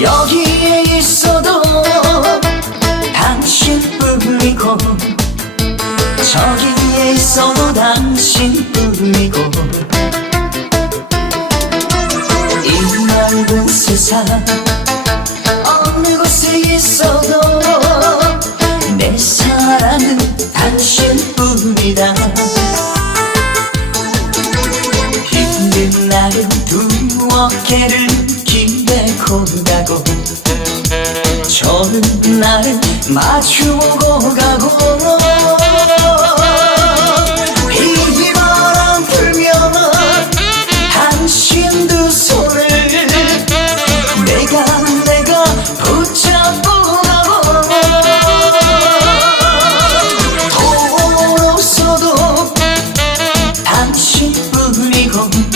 여기에 있어도 당신뿐이고 저기에 있어도 당신뿐이고 이 넓은 세상 어느 곳에 있어도 내 사랑은 당신뿐이다. 힘든 날은 두 어깨를 기 고르다고. 저는 나를 맞추고 가고. 그 이 바람 불면 당신 두 손을 내가 내가 붙잡고 가고. 돈 없어도 당신뿐이고.